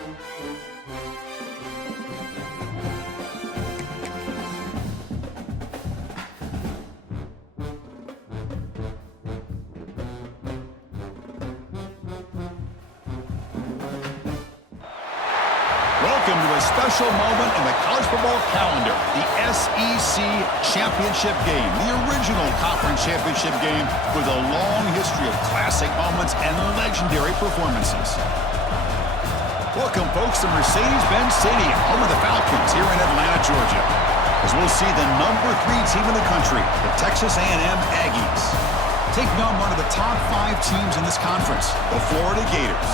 Welcome to a special moment in the college football calendar, the SEC Championship Game, the original conference championship game with a long history of classic moments and legendary performances. Welcome, folks, to Mercedes-Benz Stadium, home of the Falcons here in Atlanta, Georgia, as we'll see the number 3 team in the country, the Texas A&M Aggies, taking on one of the top 5 teams in this conference, the Florida Gators.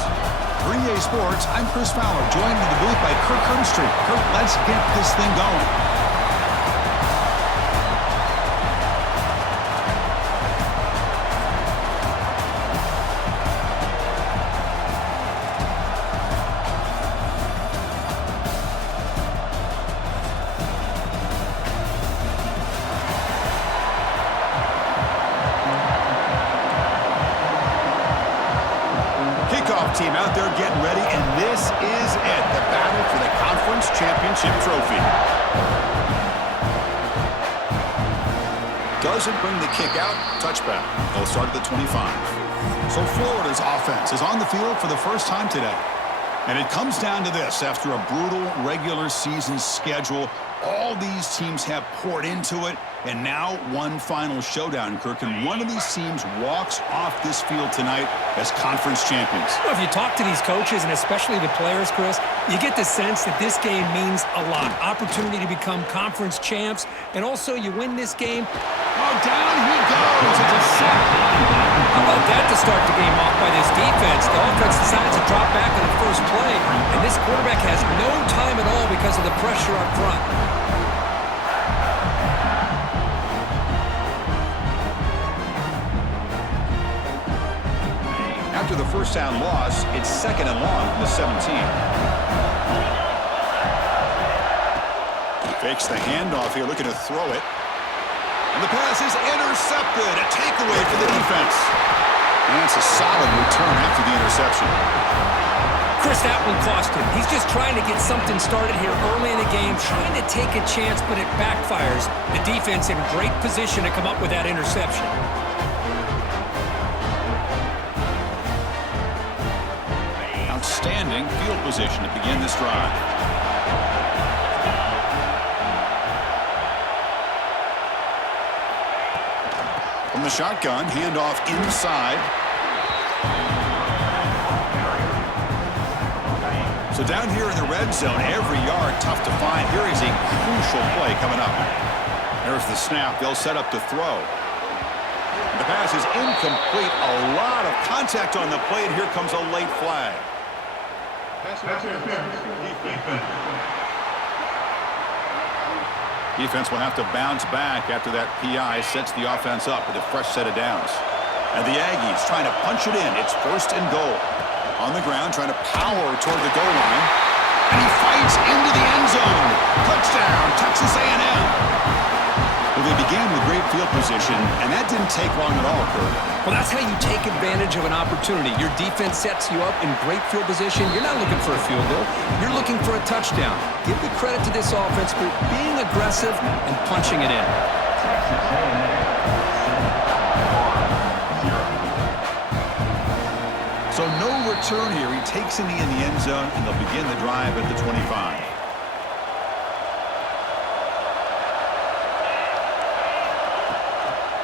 For EA Sports, I'm Chris Fowler, joined in the booth by Kirk Hermstreet. Kirk, let's get this thing going. Team out there getting ready, and this is it, the battle for the conference championship trophy. Doesn't bring the kick out, touchback. They'll start at the 25. So Florida's offense is on the field for the first time today. And it comes down to this. After a brutal regular season schedule, all these teams have poured into it, and now one final showdown, Kirk, and one of these teams walks off this field tonight as conference champions. Well, if you talk to these coaches, and especially the players, Chris, you get the sense that this game means a lot. Opportunity to become conference champs, and also you win this game. Oh, down he goes. It's a sack. How about that to start the game off by this defense? The offense decides to drop back on the first play, and this quarterback has no time at all because of the pressure up front. After the first down loss, it's 2nd and long from the 17. Fakes the handoff here, looking to throw it. And the pass is intercepted. A takeaway for the defense. And it's a solid return after the interception. Chris, that one cost him. He's just trying to get something started here early in the game, trying to take a chance, but it backfires. The defense in great position to come up with that interception. Outstanding field position to begin this drive. From the shotgun, handoff inside. So down here in the red zone, every yard tough to find. Here is a crucial play coming up. There's the snap. They'll set up to throw. The pass is incomplete. A lot of contact on the play, and here comes a late flag. Defense will have to bounce back after that PI sets the offense up with a fresh set of downs. And the Aggies trying to punch it in. It's 1st and goal. On the ground, trying to power toward the goal line. And he fights into the end zone. Touchdown, Texas A&M. Well, they began with great field position, and that didn't take long at all, Kurt. Well, that's how you take advantage of an opportunity. Your defense sets you up in great field position. You're not looking for a field goal. You're looking for a touchdown. Give the credit to this offense for being aggressive and punching it in. So no return here. He takes it in the end zone, and they'll begin the drive at the 25.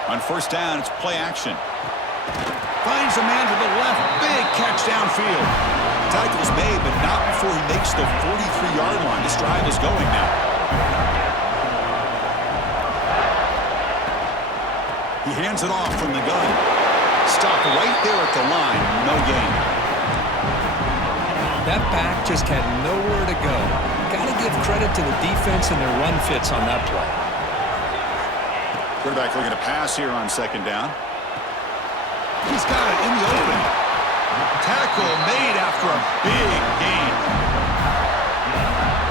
On first down, it's play action. Finds a man to the left. Big catch downfield. Tackle's made, but not before he makes the 43-yard line. This drive is going now. He hands it off from the gun. Stopped right there at the line. No gain. That back just had nowhere to go. Got to give credit to the defense and their run fits on that play. Quarterback looking to pass here on 2nd down. He's got it in the open. Tackle made after a big gain.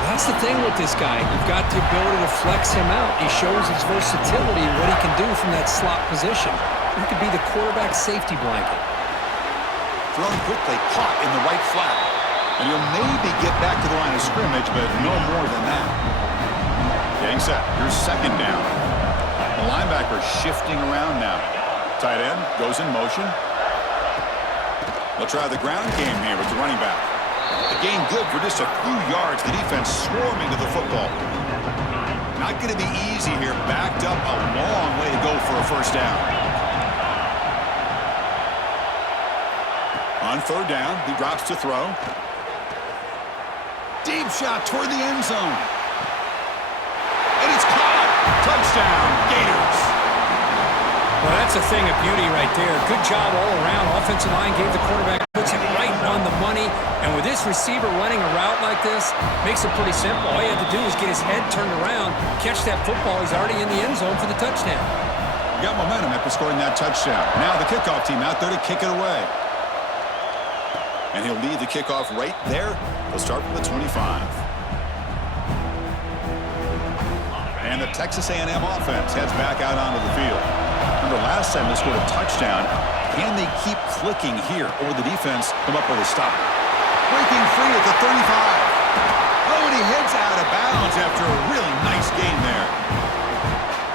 That's the thing with this guy. You've got the ability to flex him out. He shows his versatility and what he can do from that slot position. He could be the quarterback's safety blanket. Thrown quickly, caught in the right flat. And he'll maybe get back to the line of scrimmage, but no more than that. Getting set. Here's second down. The linebacker shifting around now. Tight end goes in motion. They'll try the ground game here with the running back. A gain good for just a few yards. The defense swarming to the football. Not going to be easy here. Backed up a long way to go for a first down. On third down, he drops to throw. Deep shot toward the end zone. And it's caught. Touchdown, Gators. Well, that's a thing of beauty right there. Good job all around. Offensive line gave the quarterback, puts it right on the money. And with this receiver running a route like this, makes it pretty simple. All you have to do is get his head turned around, catch that football. He's already in the end zone for the touchdown. Got momentum after scoring that touchdown. Now the kickoff team out there to kick it away. And he'll lead the kickoff right there. He'll start from the 25. And the Texas A&M offense heads back out onto the field. Remember, last time they scored a touchdown. Can they keep clicking here? Or will the defense come up with a stop? Breaking free at the 35. Oh, and he heads out of bounds after a really nice gain there.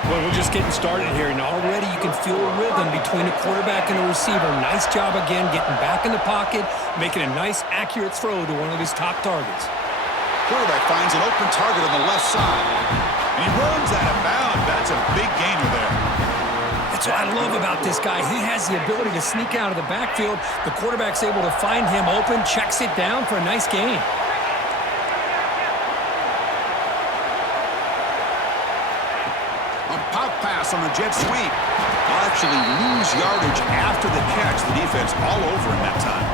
Well, we're just getting started here, and already you can feel a rhythm between a quarterback and a receiver. Nice job again getting back in the pocket, making a nice, accurate throw to one of his top targets. Quarterback finds an open target on the left side. And he runs out of bounds. That's a big gainer there. That's what I love about this guy. He has the ability to sneak out of the backfield. The quarterback's able to find him open, checks it down for a nice gain. A pop pass on the jet sweep. Will actually lose yardage after the catch. The defense all over him that time.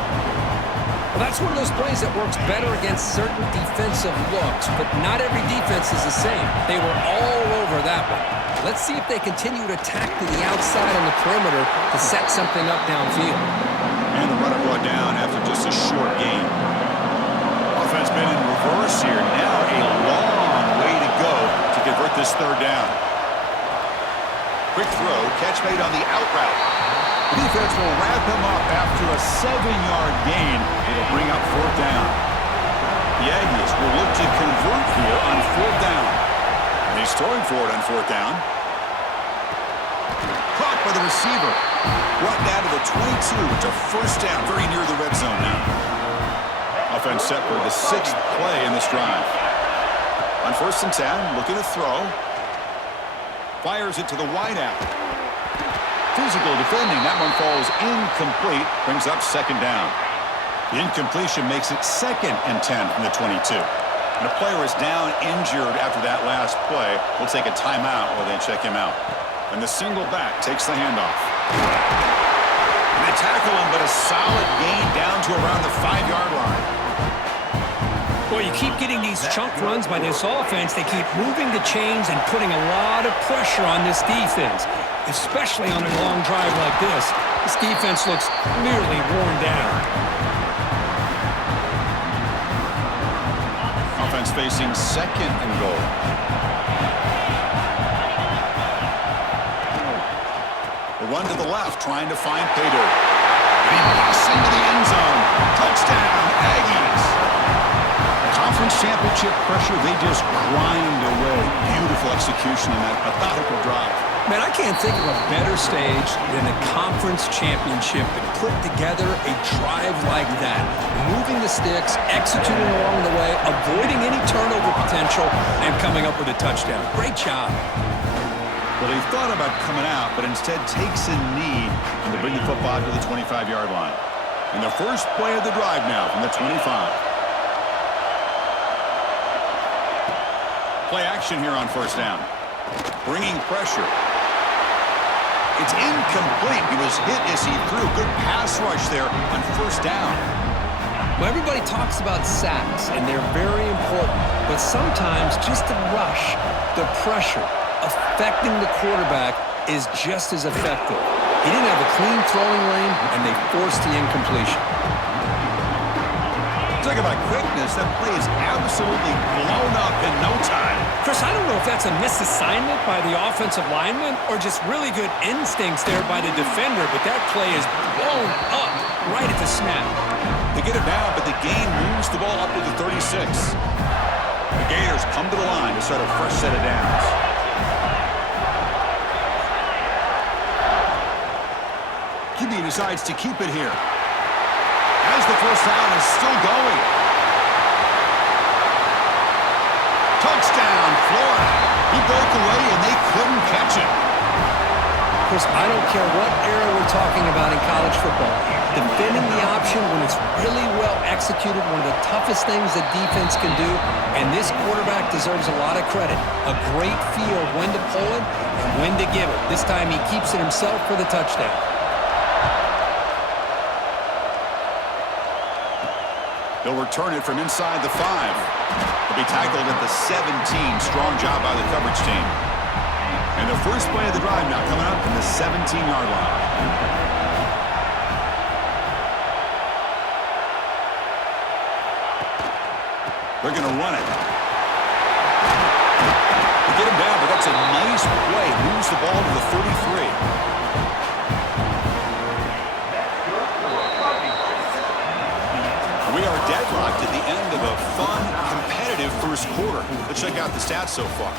Well, that's one of those plays that works better against certain defensive looks, but not every defense is the same. They were all over that one. Let's see if they continue to attack to the outside on the perimeter to set something up downfield. And the runner brought down after just a short gain. Offense been in reverse here. Now a long way to go to convert this third down. Quick throw, catch made on the out route. The defense will wrap him up after a 7-yard gain. It'll bring up fourth down. The Aggies will look to convert here on fourth down. And he's throwing for it on fourth down. Caught by the receiver. Brought down to the 22. It's a first down, very near the red zone now. Offense set for the 6th play in this drive. On first and 10, looking to throw. Fires it to the wideout. Physical defending. That one falls incomplete. Brings up second down. The incompletion makes it 2nd and 10 from the 22. And a player is down injured after that last play. We'll take a timeout while they check him out. And the single back takes the handoff. And they tackle him, but a solid gain down to around the 5-yard line. Well, you keep getting these chunk runs by this offense. They keep moving the chains and putting a lot of pressure on this defense, especially on a long drive like this. This defense looks clearly worn down. Offense facing 2nd and goal. The run to the left, trying to find pay dirt. And he busts into the end zone. Touchdown, Aggies. Conference championship pressure, they just grind away. Beautiful execution in that methodical drive. Man, I can't think of a better stage than the conference championship to put together a drive like that. Moving the sticks, executing along the way, avoiding any turnover potential, and coming up with a touchdown. Great job. Well, he thought about coming out, but instead takes a knee and to bring the football to the 25-yard line. And the first play of the drive now from the 25. Play action here on first down. Bringing pressure. It's incomplete. He was hit as he threw. Good pass rush there on first down. Well, everybody talks about sacks, and they're very important. But sometimes just the rush, the pressure, affecting the quarterback is just as effective. He didn't have a clean throwing lane, and they forced the incompletion. Talk about quickness. That play is absolutely blown up in no time. Chris, I don't know if that's a misassignment by the offensive lineman or just really good instincts there by the defender, but that play is blown up right at the snap. They get it down, but the gain moves the ball up to the 36. The Gators come to the line to start a fresh set of downs. QB decides to keep it here. As the first down is still going. Touchdown, Florida. He broke away, and they couldn't catch it. Chris, I don't care what era we're talking about in college football. Defending the option when it's really well executed, one of the toughest things that defense can do, and this quarterback deserves a lot of credit. A great feel of when to pull it and when to give it. This time he keeps it himself for the touchdown. They'll return it from inside the 5. They'll be tackled at the 17. Strong job by the coverage team. And the first play of the drive now coming up from the 17-yard line. They're going to run it. They get him down, but that's a nice play. Moves the ball to the 33. We are deadlocked at the end of a fun, competitive first quarter. Let's check out the stats so far.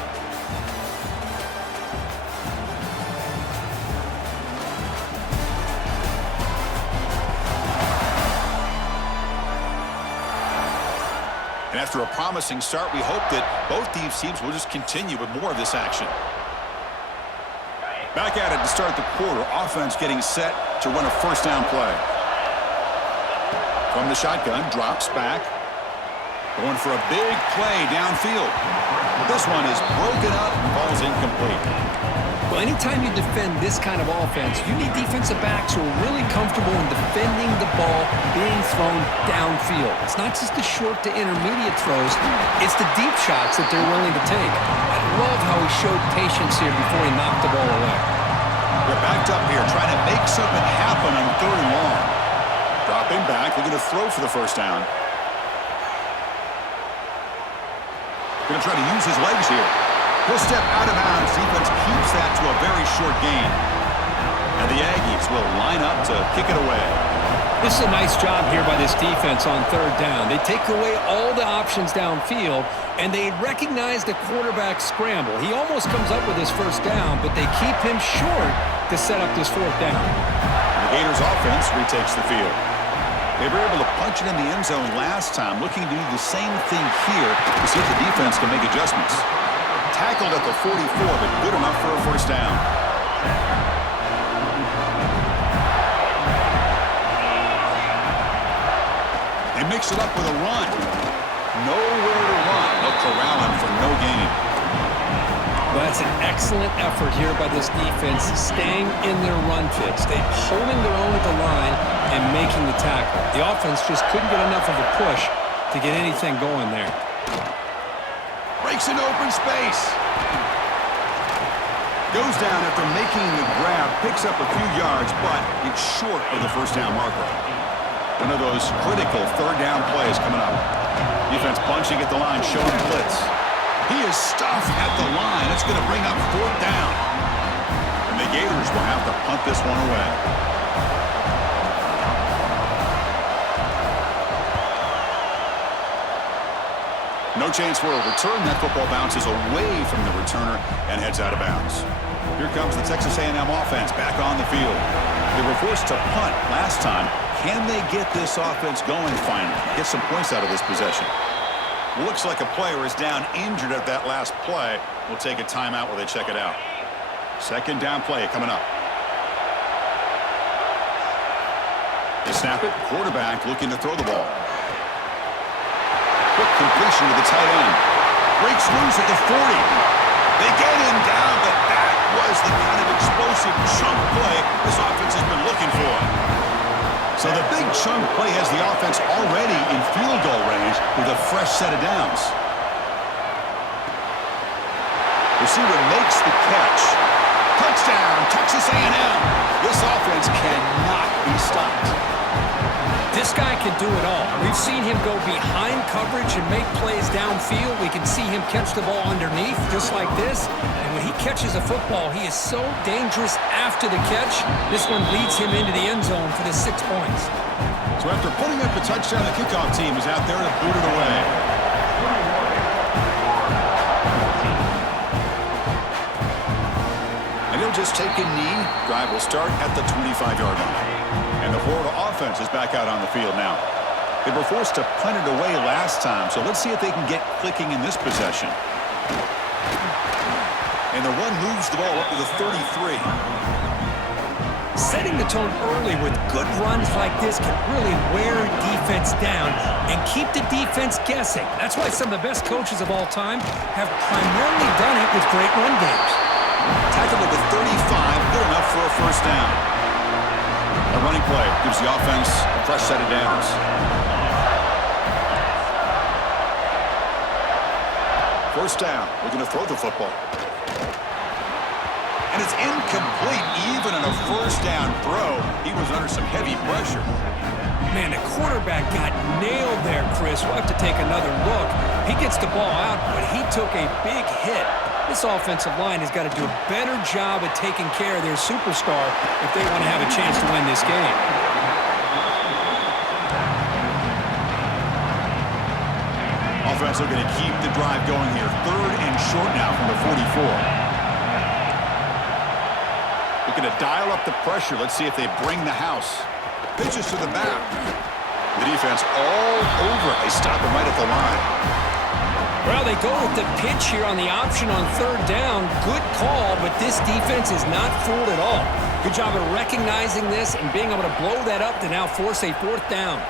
And after a promising start, we hope that both these teams will just continue with more of this action. Back at it to start the quarter. Offense getting set to run a first down play. From the shotgun, drops back. Going for a big play downfield. This one is broken up and falls incomplete. Well, anytime you defend this kind of offense, you need defensive backs who are really comfortable in defending the ball being thrown downfield. It's not just the short to intermediate throws, it's the deep shots that they're willing to take. I love how he showed patience here before he knocked the ball away. They're backed up here, trying to make something happen on 3rd and long. Dropping back, they're going to throw for the first down. Going to try to use his legs here. He'll step out of bounds. Defense keeps that to a very short gain. And the Aggies will line up to kick it away. This is a nice job here by this defense on 3rd down. They take away all the options downfield, and they recognize the quarterback scramble. He almost comes up with his first down, but they keep him short to set up this 4th down. And the Gators offense retakes the field. They were able to punch it in the end zone last time, looking to do the same thing here to see if the defense can make adjustments. Tackled at the 44, but good enough for a first down. They mix it up with a run. Nowhere to run. They'll corral him for no gain. Well, that's an excellent effort here by this defense, staying in their run fits. They're holding their own at the line and making the tackle. The offense just couldn't get enough of a push to get anything going there. Breaks into open space. Goes down after making the grab, picks up a few yards, but it's short of the first down marker. One of those critical 3rd down plays coming up. Defense punching at the line, showing blitz. He is stuffed at the line. It's going to bring up 4th down. And the Gators will have to punt this one away. No chance for a return. That football bounces away from the returner and heads out of bounds. Here comes the Texas A&M offense back on the field. They were forced to punt last time. Can they get this offense going finally? Get some points out of this possession. Looks like a player is down injured at that last play. We'll take a timeout while they check it out. 2nd down play coming up. They snap it. Quarterback looking to throw the ball. Quick completion to the tight end. Breaks loose at the 40. They get him down, but that was the kind of explosive chunk play this offense has been looking for. So the big chunk play has the offense already in field goal range with a fresh set of downs. Receiver makes the catch. Touchdown, Texas A&M. This offense cannot be stopped. This guy can do it all. We've seen him go behind coverage and make plays downfield. We can see him catch the ball underneath, just like this. And when he catches a football, he is so dangerous after the catch. This one leads him into the end zone for the 6 points. So after putting up the touchdown, the kickoff team is out there to boot it away. And he'll just take a knee. Drive will start at the 25-yard line. And the Florida offense is back out on the field now. They were forced to punt it away last time, so let's see if they can get clicking in this possession. And the run moves the ball up to the 33. Setting the tone early with good runs like this can really wear defense down and keep the defense guessing. That's why some of the best coaches of all time have primarily done it with great run games. Tackled at the 35, good enough for a first down. A running play gives the offense a fresh set of downs. First down, looking to throw the football. And it's incomplete, even on a first down throw. He was under some heavy pressure. Man, the quarterback got nailed there, Chris. We'll have to take another look. He gets the ball out, but he took a big hit. This offensive line has got to do a better job at taking care of their superstar if they want to have a chance to win this game. Offense looking to keep the drive going here. 3rd and short now from the 44. Looking to dial up the pressure. Let's see if they bring the house. Pitches to the back. The defense all over it. They stop him right at the line. Well, they go with the pitch here on the option on 3rd down. Good call, but this defense is not fooled at all. Good job of recognizing this and being able to blow that up to now force a 4th down.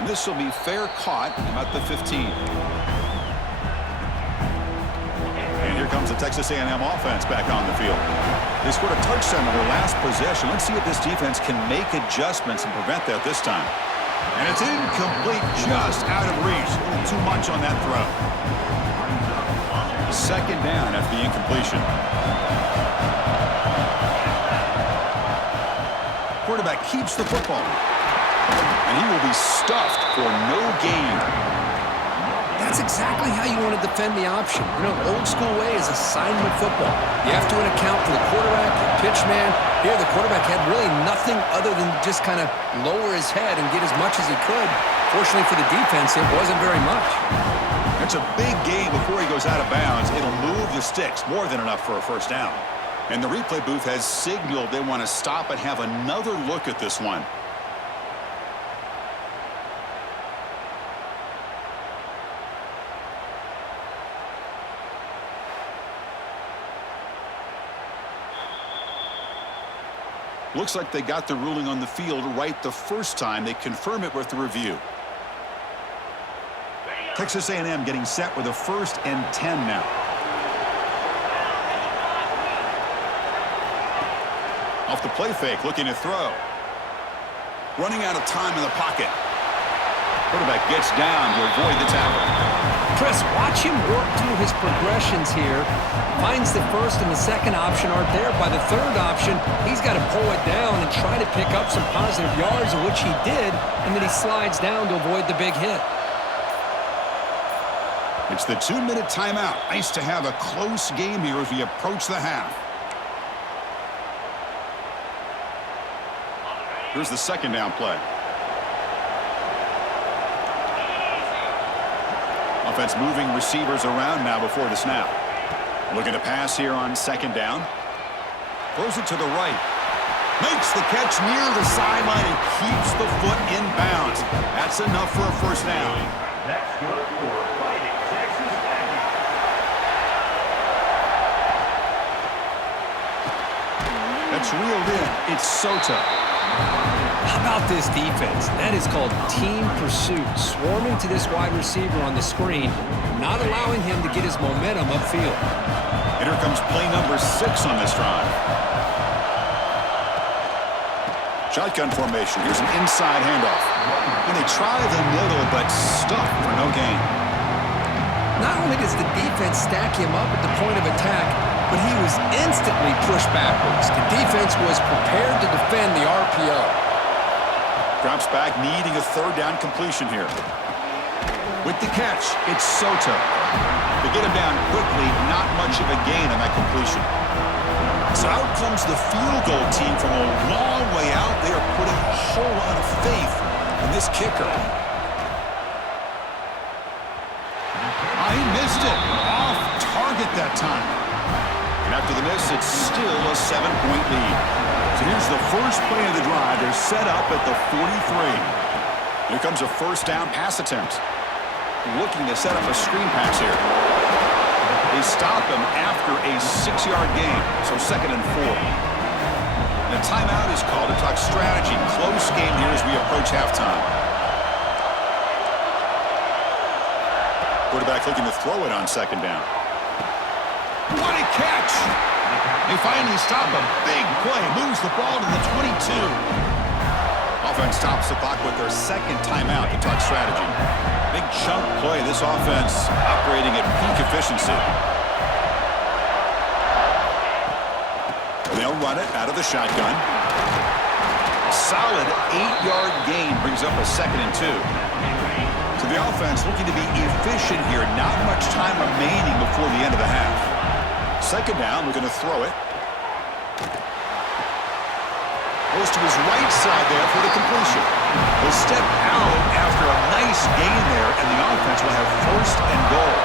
And this will be fair caught about the 15. And here comes the Texas A&M offense back on the field. They scored a touchdown on their last possession. Let's see if this defense can make adjustments and prevent that this time. And it's incomplete, just out of reach. A little too much on that throw. 2nd down after the incompletion. Quarterback keeps the football. And he will be stuffed for no gain. That's exactly how you want to defend the option. You know, old school way is assignment football. You have to account for the quarterback, the pitch man. Here, the quarterback had really nothing other than just kind of lower his head and get as much as he could. Fortunately for the defense, it wasn't very much. That's a big gain before he goes out of bounds. It'll move the sticks, more than enough for a first down. And the replay booth has signaled they want to stop and have another look at this one. Looks like they got the ruling on the field right the first time. They confirm it with the review. Texas A&M getting set with a 1st and 10 now. Off the play fake, looking to throw. Running out of time in the pocket. Quarterback gets down to avoid the tackle. Chris, watch him work through his progressions here. Finds the 1st and the 2nd option aren't there. By the 3rd option, he's got to pull it down and try to pick up some positive yards, of which he did, and then he slides down to avoid the big hit. It's the 2-minute timeout. Nice to have a close game here as we approach the half. Here's the 2nd down play. Offense moving receivers around now before the snap. Looking to pass here on 2nd down. Throws it to the right. Makes the catch near the sideline and keeps the foot in bounds. That's enough for a first down. That's good for fighting Texas Aggies. That's reeled in. It's Soto. How about this defense? That is called team pursuit. Swarming to this wide receiver on the screen, not allowing him to get his momentum upfield. And here comes play number 6 on this drive. Shotgun formation. Here's an inside handoff. And they try the middle, but stuck for no gain. Not only does the defense stack him up at the point of attack, but he was instantly pushed backwards. The defense was prepared to defend the RPO. Drops back, needing a third down completion here. With the catch, it's Soto. They get him down quickly, not much of a gain on that completion. So out comes the field goal team from a long way out. They are putting a whole lot of faith in this kicker. He missed it. Off target that time. And after the miss, it's still a 7-point lead. So here's the first play of the drive. They're set up at the 43. Here comes a first down pass attempt. Looking to set up a screen pass here. They stop him after a 6-yard gain, so 2nd and 4. And a timeout is called to talk strategy. Close game here as we approach halftime. Quarterback looking to throw it on 2nd down. What a catch! They finally stop him. Big play. Moves the ball to the 22. Offense stops the clock with their 2nd timeout to talk strategy. Big chunk play. This offense operating at peak efficiency. They'll run it out of the shotgun. Solid 8-yard gain brings up a 2nd and 2. So the offense looking to be efficient here. Not much time remaining before the end of the half. 2nd down, we're going to throw it. Goes to his right side there for the completion. He'll step out after a nice gain there, and the offense will have 1st and goal.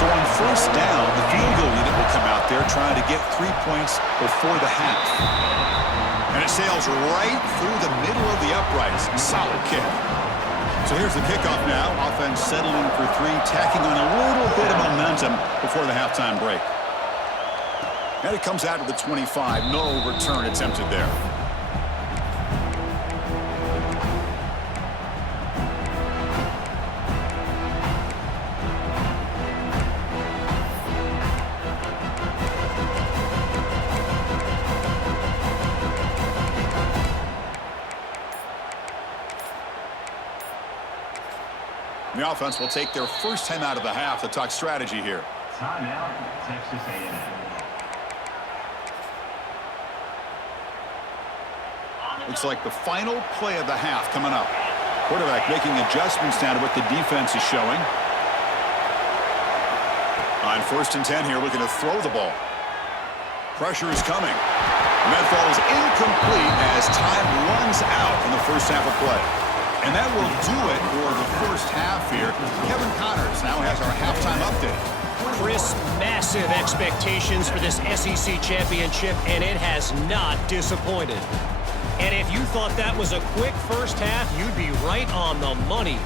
So on 1st down, the field goal unit will come out there trying to get 3 points before the half. And it sails right through the middle of the uprights. Solid kick. So here's the kickoff now. Offense settling for 3, tacking on a little bit of momentum before the halftime break. And it comes out to the 25. No return attempted there. The offense will take their first time out of the half to talk strategy here. Timeout, Texas A&M. Looks like the final play of the half coming up. Quarterback making adjustments down to what the defense is showing. On 1st and 10 here, looking to throw the ball. Pressure is coming. And that ball is incomplete as time runs out in the first half of play. And that will do it for the first half here. Kevin Connors now has our halftime update. Chris, massive expectations for this SEC championship, and it has not disappointed. And if you thought that was a quick first half, you'd be right on the money.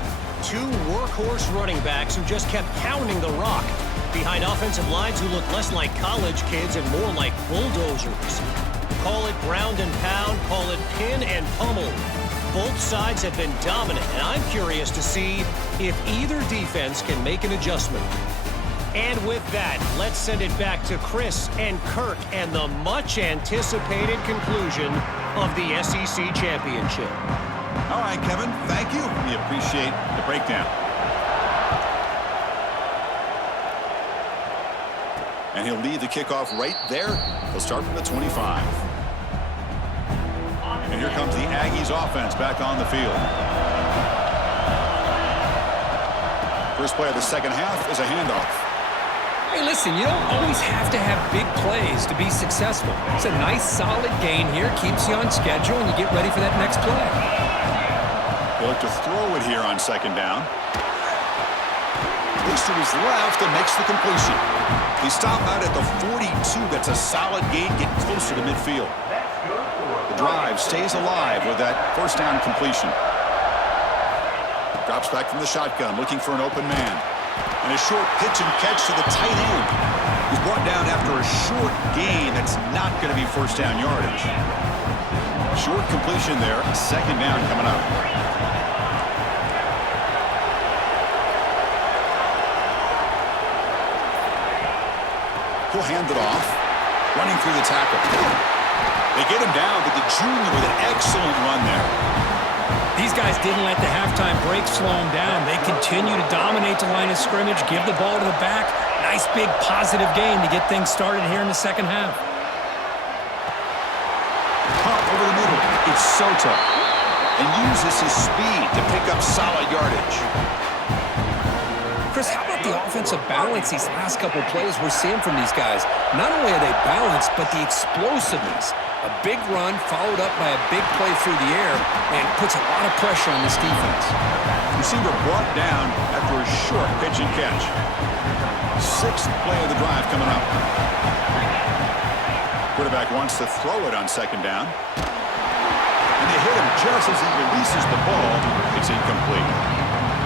2 workhorse running backs who just kept pounding the rock behind offensive lines who look less like college kids and more like bulldozers. Call it ground and pound, call it pin and pummel. Both sides have been dominant, and I'm curious to see if either defense can make an adjustment. And with that, let's send it back to Chris and Kirk and the much-anticipated conclusion of the SEC Championship. All right, Kevin, thank you. We appreciate the breakdown. And he'll lead the kickoff right there. He'll start from the 25. And here comes the Aggies offense back on the field. First play of the second half is a handoff. Hey, listen, you don't always have to have big plays to be successful. It's a nice, solid gain here. Keeps you on schedule, and you get ready for that next play. They look to throw it here on 2nd down. Looks to his left and makes the completion. They stop out at the 42. That's a solid gain, getting closer to midfield. The drive stays alive with that first down completion. Drops back from the shotgun, looking for an open man. And a short pitch and catch to the tight end. He's brought down after a short gain that's not going to be first down yardage. Short completion there, 2nd down coming up. He'll hand it off, running through the tackle. They get him down, but the junior with an excellent run there. These guys didn't let the halftime break slow them down. They continue to dominate the line of scrimmage, give the ball to the back. Nice big positive gain to get things started here in the second half. Pump over the middle. It's Soto. and uses his speed to pick up solid yardage. Chris, how about the offensive balance these last couple plays we're seeing from these guys? Not only are they balanced, but the explosiveness. A big run followed up by a big play through the air, and puts a lot of pressure on this defense. Receiver brought down after a short pitch and catch. Sixth play of the drive coming up. Quarterback wants to throw it on second down. And they hit him just as he releases the ball. It's incomplete.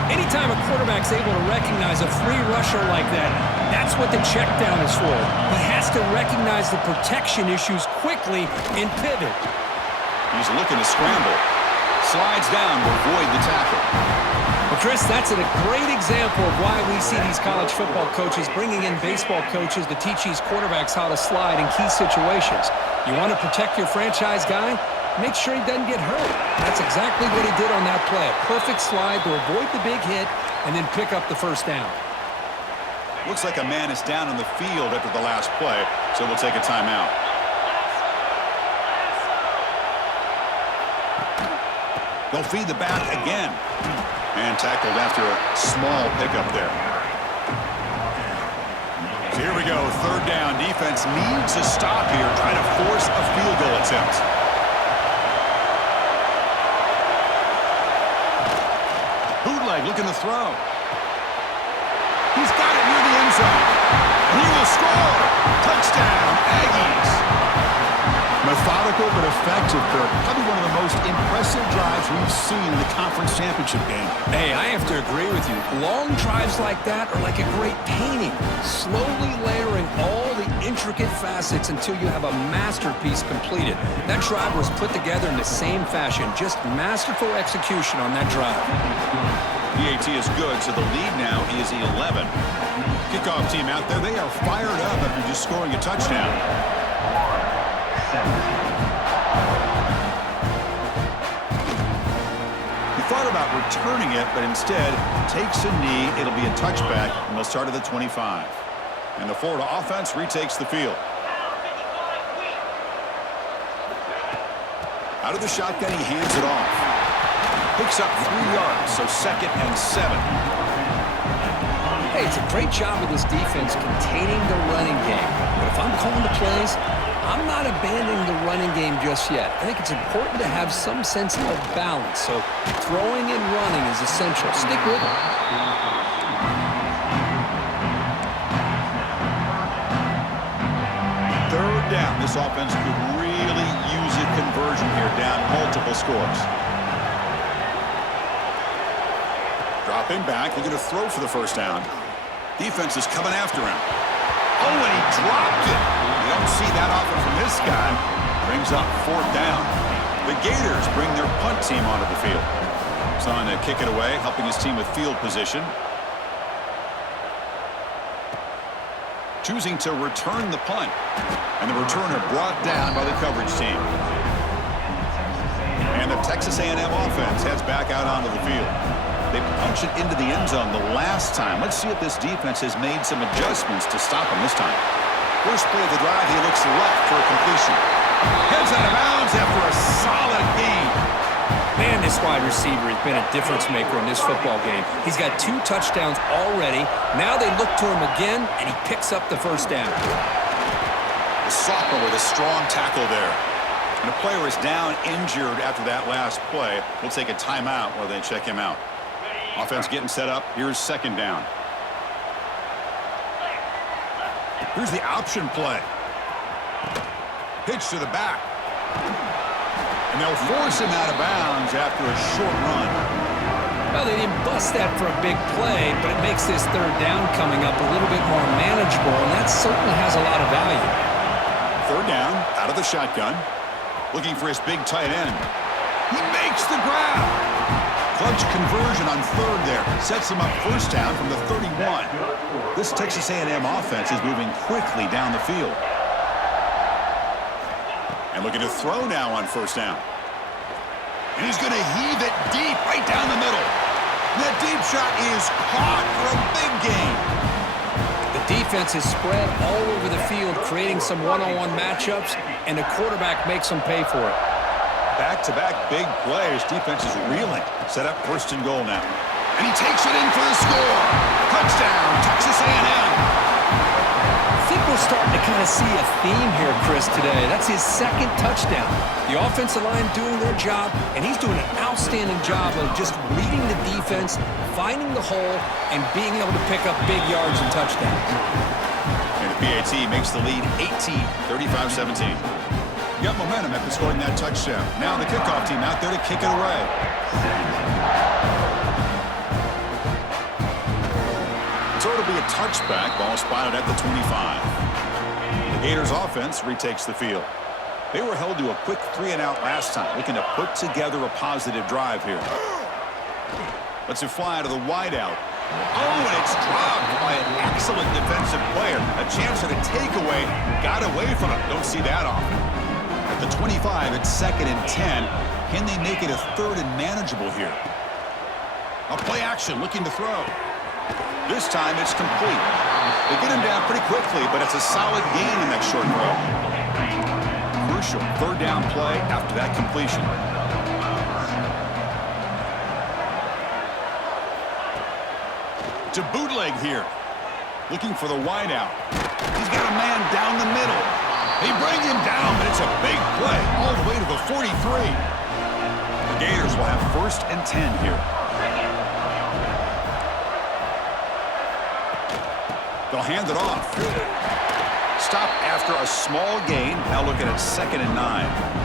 Anytime a quarterback's able to recognize a free rusher like that, that's what the check down is for. He has to recognize the protection issues quickly and pivot. He's looking to scramble. Slides down to avoid the tackle. Well, Chris, that's a great example of why we see these college football coaches bringing in baseball coaches to teach these quarterbacks how to slide in key situations. You want to protect your franchise guy? Make sure he doesn't get hurt. That's exactly what he did on that play. A perfect slide to avoid the big hit and then pick up the first down. Looks like a man is down on the field after the last play, so we'll take a timeout. They'll feed the back again. And tackled after a small pickup there. So here we go, third down. Defense needs a stop here, trying to force a field goal attempt. Bootleg looking to throw. He's got it near the end zone. And he will score. Touchdown, Aggies. Methodical but effective, Kirk. Probably one of the most impressive drives we've seen in the conference championship game. Hey, I have to agree with you. Long drives like that are like a great painting. Slowly layering all the intricate facets until you have a masterpiece completed. That drive was put together in the same fashion. Just masterful execution on that drive. PAT is good, so the lead now is 11. Kickoff team out there. They are fired up after just scoring a touchdown. He thought about returning it, but instead takes a knee. It'll be a touchback, and they'll start at the 25. And the Florida offense retakes the field. Out of the shotgun, he hands it off. Picks up 3 yards, so 2nd and 7. Hey, it's a great job of this defense containing the running game. But if I'm calling the plays, I'm not abandoning the running game just yet. I think it's important to have some sense of balance. So throwing and running is essential. Stick with it. Third down. This offense could really use a conversion here, down multiple scores. Dropping back. They're going to throw for the first down. Defense is coming after him. Oh, and he dropped it. You don't see that often from this guy. Brings up 4th down. The Gators bring their punt team onto the field. He's on to kick it away, helping his team with field position. Choosing to return the punt. And the returner brought down by the coverage team. And the Texas A&M offense heads back out onto the field. They punched it into the end zone the last time. Let's see if this defense has made some adjustments to stop him this time. First play of the drive, he looks left for a completion. Heads out of bounds after a solid gain. Man, this wide receiver has been a difference maker in this football game. He's got 2 touchdowns already. Now they look to him again, and he picks up the first down. The sophomore with a strong tackle there. And a player is down injured after that last play. We'll take a timeout while they check him out. Offense getting set up. Here's 2nd down. Here's the option play. Pitch to the back. And they'll force him out of bounds after a short run. Well, they didn't bust that for a big play, but it makes this 3rd down coming up a little bit more manageable, and that certainly has a lot of value. 3rd down, out of the shotgun. Looking for his big tight end. He makes the grab. Clutch conversion on 3rd there. Sets him up 1st down from the 31. This Texas A&M offense is moving quickly down the field. And looking to throw now on 1st down. And he's going to heave it deep right down the middle. That deep shot is caught for a big gain. The defense is spread all over the field, creating some one-on-one matchups, and the quarterback makes them pay for it. Back-to-back big plays. Defense is reeling. Set up first and goal now. And he takes it in for the score. Touchdown, Texas A&M. I think we're starting to kind of see a theme here, Chris, today. That's his second touchdown. The offensive line doing their job, and he's doing an outstanding job of just reading the defense, finding the hole, and being able to pick up big yards and touchdowns. And the PAT makes the lead 18, 35-17. Got momentum after scoring that touchdown. Now the kickoff team out there to kick it away. So it'll be a touchback. Ball spotted at the 25. The Gators offense retakes the field. They were held to a quick 3-and-out last time, looking to put together a positive drive here. Lets it fly to the wideout. Oh, and it's dropped by an excellent defensive player. A chance at a takeaway. Got away from it. Don't see that often. At the 25, it's 2nd and 10. Can they make it a 3rd and manageable here? A play action, looking to throw. This time it's complete. They get him down pretty quickly, but it's a solid gain in that short throw. Crucial 3rd down play after that completion. To bootleg here. Looking for the wideout. He's got a man down the middle. They bring him down, but it's a big play all the way to the 43. The Gators will have 1st and 10 here. They'll hand it off. Stop after a small gain. Now looking at 2nd and 9.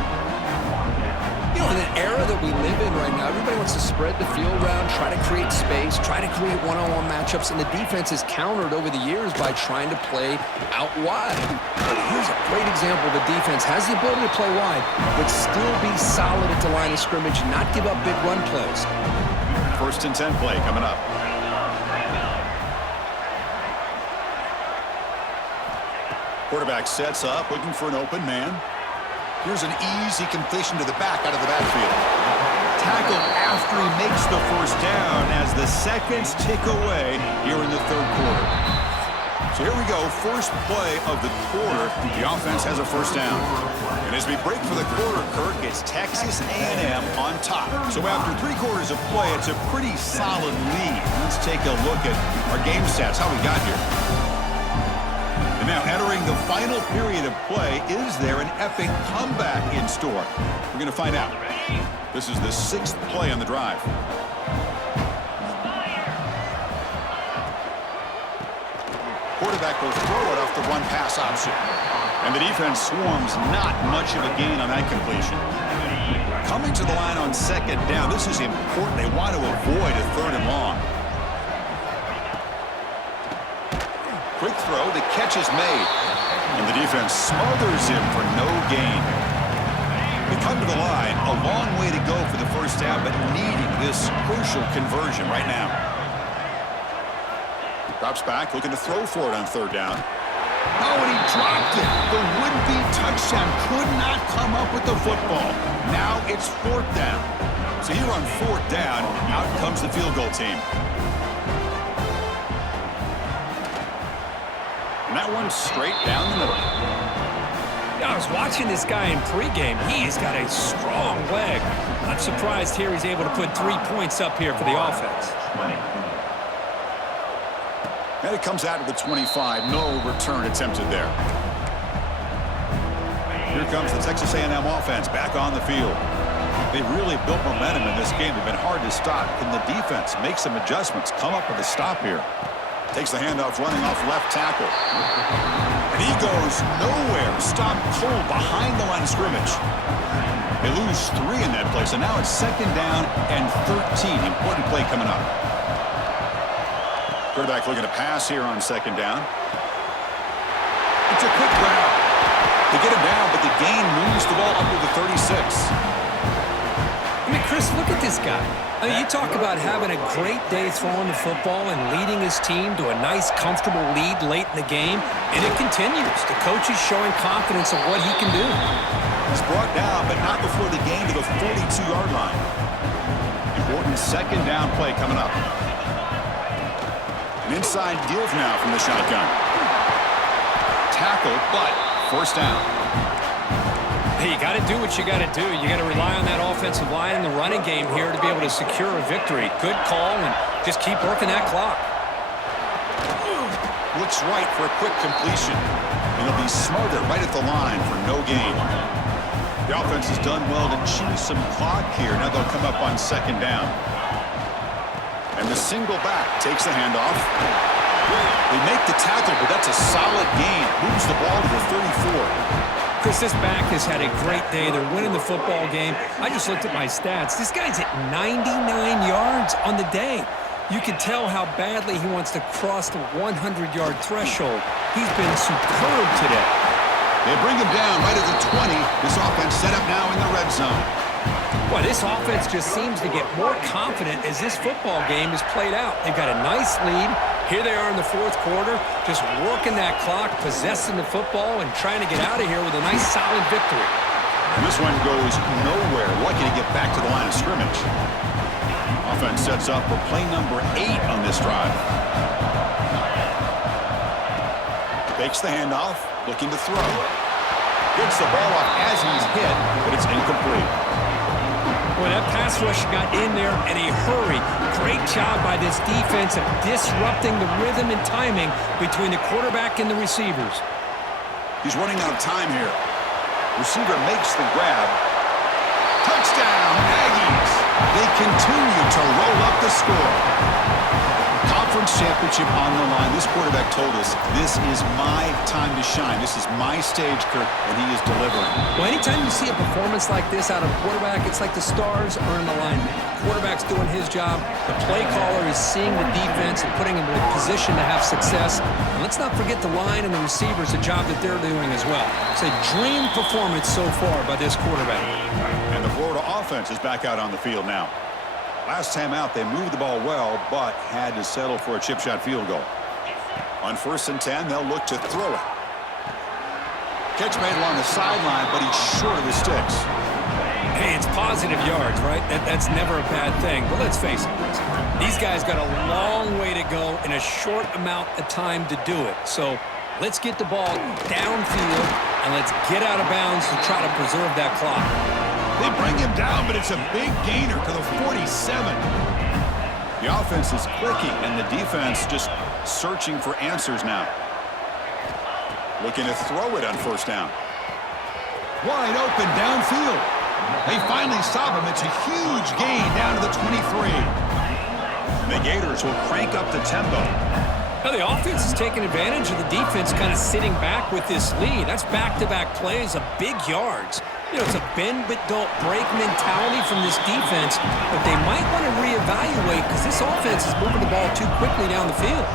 You know, in an era that we live in right now, everybody wants to spread the field around, try to create space, try to create one-on-one matchups, and the defense is countered over the years by trying to play out wide. But here's a great example. The defense has the ability to play wide, but still be solid at the line of scrimmage, not give up big run plays. 1st and 10 play coming up. Quarterback sets up, looking for an open man. Here's an easy completion to the back out of the backfield. Tackled after he makes the 1st down as the seconds tick away here in the 3rd quarter. So here we go, first play of the quarter. The offense has a 1st down. And as we break for the quarter, Kirk, it's Texas A&M on top. So after 3 quarters of play, it's a pretty solid lead. Let's take a look at our game stats, how we got here. And now entering the final period of play, is there an epic comeback in store? We're going to find out. This is the 6th play on the drive. Quarterback will throw it off the run pass option. And the defense swarms, not much of a gain on that completion. Coming to the line on 2nd down, this is important. They want to avoid a 3rd and long. Quick throw, the catch is made. And the defense smothers him for no gain. They come to the line, a long way to go for the 1st down, but needing this crucial conversion right now. Drops back, looking to throw for it on 3rd down. Oh, and he dropped it. The would-be touchdown could not come up with the football. Now it's 4th down. So here on 4th down, out comes the field goal team. And that one straight down the middle. I was watching this guy in pregame. He has got a strong leg. Not surprised here he's able to put 3 points up here for the offense. And it comes out of the 25. No return attempted there. Here comes the Texas A&M offense back on the field. They've really built momentum in this game. They've been hard to stop. Can the defense make some adjustments, come up with a stop here? Takes the handoff, running off left tackle. And he goes nowhere. Stopped cold behind the line of scrimmage. They lose 3 in that play, so now it's 2nd down and 13. Important play coming up. Quarterback looking to pass here on 2nd down. It's a quick route. They get him down, but the gain moves the ball up to the 36. I mean, Chris, look at this guy. I mean, you talk about having a great day throwing the football and leading his team to a nice, comfortable lead late in the game, and it continues. The coach is showing confidence of what he can do. He's brought down, but not before the gain to the 42-yard line. Important 2nd down play coming up. An inside give now from the shotgun. Tackle, but 1st down. Hey, you got to do what you got to do. You got to rely on that offensive line and the running game here to be able to secure a victory. Good call, and just keep working that clock. Looks right for a quick completion. And he'll be smothered right at the line for no gain. The offense has done well to chew some clock here. Now they'll come up on second down. And the single back takes the handoff. They make the tackle, but that's a solid gain. Moves the ball to the 34. Chris, this back has had a great day. They're winning the football game. I just looked at my stats. This guy's at 99 yards on the day. You can tell how badly he wants to cross the 100-yard threshold. He's been superb today. They bring him down right at the 20. This offense set up now in the red zone. Well, this offense just seems to get more confident as this football game is played out. They've got a nice lead. Here they are in the fourth quarter, just working that clock, possessing the football, and trying to get out of here with a nice, solid victory. And this one goes nowhere. Lucky to get back to the line of scrimmage. Offense sets up for play number 8 on this drive. Fakes the handoff, looking to throw. Gets the ball off as he's hit, but it's incomplete. Boy, that pass rush got in there in a hurry. Great job by this defense of disrupting the rhythm and timing between the quarterback and the receivers. He's running out of time here. Receiver makes the grab. Touchdown, Aggies! They continue to roll up the score. Conference championship on the line. This quarterback told us, this is my time to shine. This is my stage, Kirk, and he is delivering. Well, anytime you see a performance like this out of a quarterback, it's like the stars are in alignment. Quarterback's doing his job. The play caller is seeing the defense and putting him in a position to have success. And let's not forget the line and the receivers, the job that they're doing as well. It's a dream performance so far by this quarterback. And the Florida offense is back out on the field now. Last time out, they moved the ball well, but had to settle for a chip shot field goal. On 1st and 10, they'll look to throw it. Catch made along the sideline, but he's short of the sticks. Hey, it's positive yards, right? That's never a bad thing. But let's face it, these guys got a long way to go in a short amount of time to do it. So let's get the ball downfield, and let's get out of bounds to try to preserve that clock. They bring him down, but it's a big gainer to the 47. The offense is clicking, and the defense just searching for answers now. Looking to throw it on 1st down. Wide open downfield. They finally stop him. It's a huge gain down to the 23. And the Gators will crank up the tempo. Now the offense is taking advantage of the defense kind of sitting back with this lead. That's back-to-back plays of big yards. You know, it's a bend-but-don't-break mentality from this defense, but they might want to reevaluate because this offense is moving the ball too quickly down the field.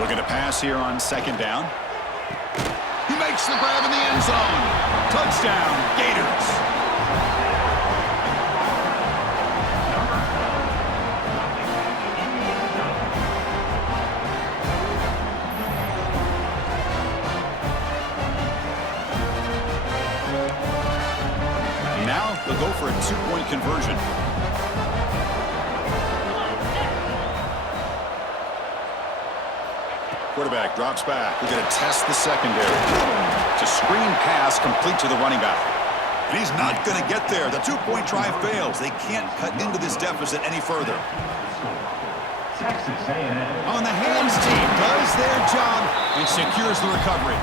Looking to pass here on 2nd down. He makes the grab in the end zone. Touchdown, Gators. Now they'll go for a 2-point conversion. Quarterback drops back. We're going to test the secondary. It's a screen pass complete to the running back. And he's not going to get there. The 2-point try fails. They can't cut into this deficit any further. Texas A&M. On the hands team does their job and secures the recovery.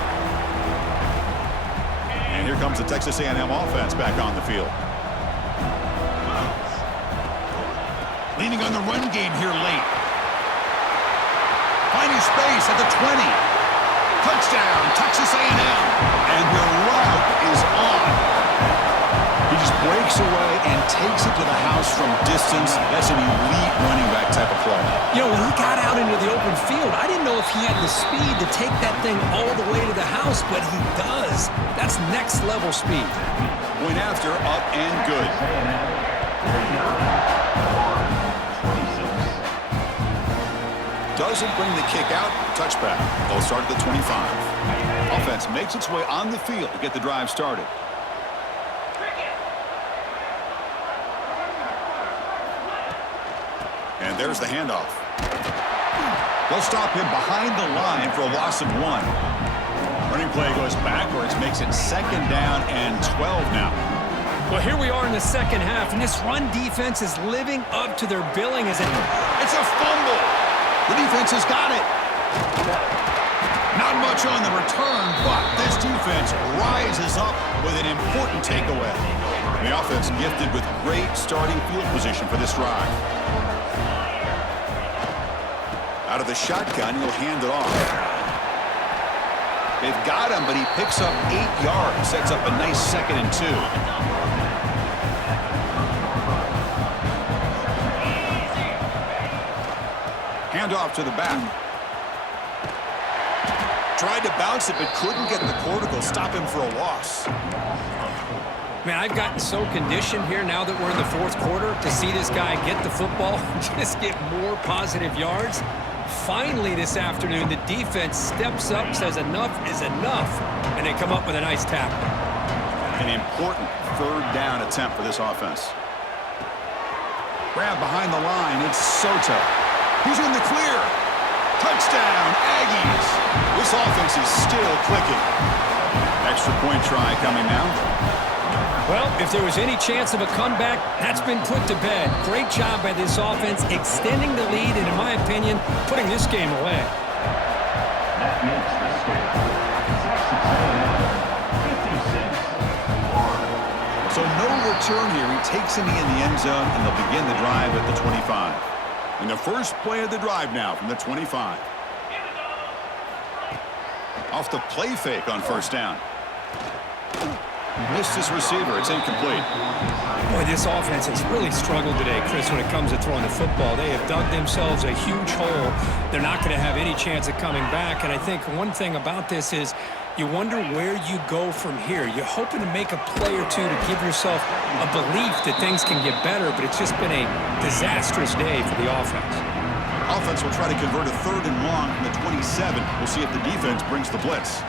And here comes the Texas A&M offense back on the field. Leaning on the run game here late. Finding space at the 20. Touchdown, Texas A&M. And the route is on. He just breaks away and takes it to the house from distance. That's an elite running back type of play. You know, when he got out into the open field, I didn't know if he had the speed to take that thing all the way to the house, but he does. That's next-level speed. Went after, up and good. Doesn't bring the kick out. Touchback. They'll start at the 25. Offense makes its way on the field to get the drive started. And there's the handoff. They'll stop him behind the line for a loss of 1. Running play goes backwards, makes it 2nd down and 12 now. Well, here we are in the second half, and this run defense is living up to their billing as It's a fumble. The defense has got it. Not much on the return, but this defense rises up with an important takeaway. The offense gifted with great starting field position for this drive. Out of the shotgun, he'll hand it off. They've got him, but he picks up 8 yards. Sets up a nice 2nd and 2. Hand off to the back. Tried to bounce it, but couldn't get the cortical. Stop him for a loss. Man, I've gotten so conditioned here now that we're in the 4th quarter to see this guy get the football, just get more positive yards. Finally this afternoon, the defense steps up, says enough is enough, and they come up with a nice tackle. An important 3rd down attempt for this offense. Grab behind the line. It's Soto. He's in the clear. Touchdown, Aggies. This offense is still clicking. Extra point try coming now. Well, if there was any chance of a comeback, that's been put to bed. Great job by this offense extending the lead and, in my opinion, putting this game away. That makes the score. Texas A&M 56. So no return here. He takes him in the end zone, and they'll begin the drive at the 25. And the first play of the drive now from the 25. Off the play fake on 1st down. Missed his receiver. It's incomplete. Boy, this offense has really struggled today, Chris, when it comes to throwing the football. They have dug themselves a huge hole. They're not going to have any chance of coming back. And I think one thing about this is you wonder where you go from here. You're hoping to make a play or two to give yourself a belief that things can get better, but it's just been a disastrous day for the offense. Offense will try to convert a 3rd and long from the 27. We'll see if the defense brings the blitz.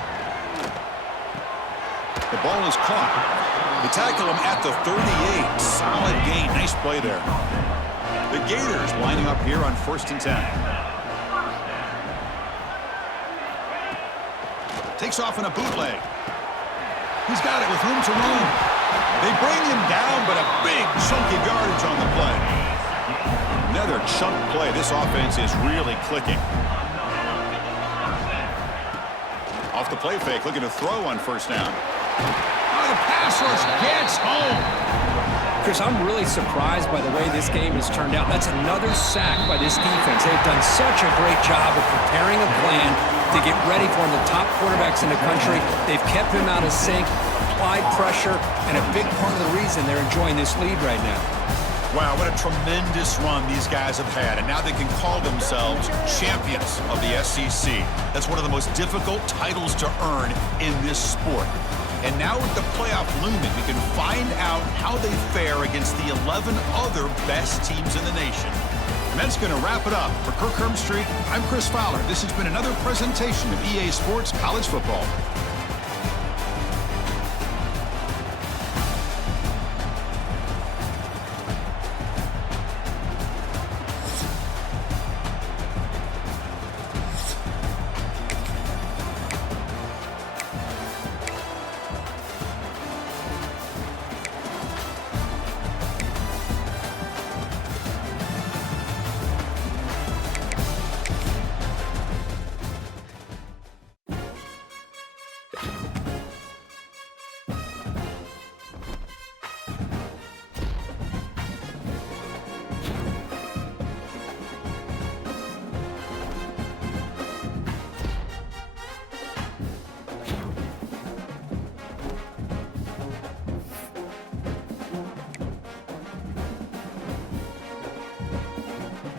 The ball is caught. They tackle him at the 38. Solid gain. Nice play there. The Gators lining up here on 1st and 10. Takes off in a bootleg. He's got it with room to roam. They bring him down, but a big chunk of yardage on the play. Another chunk play. This offense is really clicking. Off the play fake, looking to throw on 1st down. Oh, the pass rush gets home. Chris, I'm really surprised by the way this game has turned out. That's another sack by this defense. They've done such a great job of preparing a plan to get ready for one of the top quarterbacks in the country. They've kept him out of sync, applied pressure, and a big part of the reason they're enjoying this lead right now. Wow, what a tremendous run these guys have had, and now they can call themselves champions of the SEC. That's one of the most difficult titles to earn in this sport. And now with the playoff looming, we can find out how they fare against the 11 other best teams in the nation. And that's going to wrap it up. For Kirk Hermstreet, I'm Chris Fowler. This has been another presentation of EA Sports College Football.